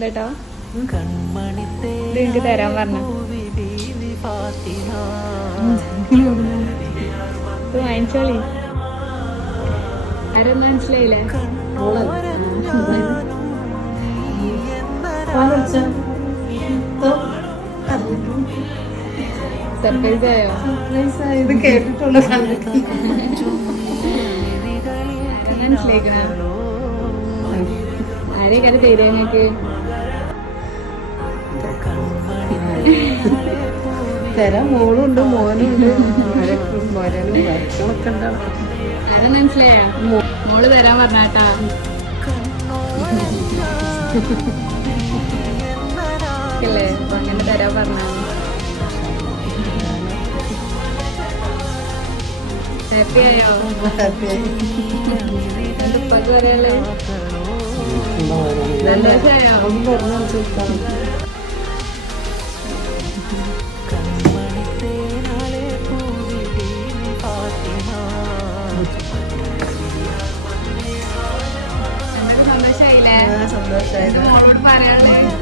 കേട്ടോ എനിക്ക് തരാൻ പറഞ്ഞു വാങ്ങിച്ചോളി. ആരൊന്നും മനസ്സിലായില്ലേ? സർപ്രൈസ് ആയോ? ഇത് കേട്ടിട്ടുള്ള മനസ്സിലാക്കണ ആരെയൊക്കെ തരാ ഞങ്ങക്ക്? തരാൻ മോളുണ്ട് മോനുണ്ട് മരനും ഭക്ഷണമൊക്കെ ഉണ്ടാവും. ആരും മനസ്സിലായ? മോള് തരാൻ പറഞ്ഞാട്ടാ. അല്ലേ അപ്പൊ അങ്ങനെ തരാൻ പറഞ്ഞ ഹാപ്പി ആയോ? ഉപ്പക്ക് പറയാലോ സന്തോഷായോ? സന്തോഷായില്ലേ? സന്തോഷമായിരുന്നു. പറയാനുള്ളത്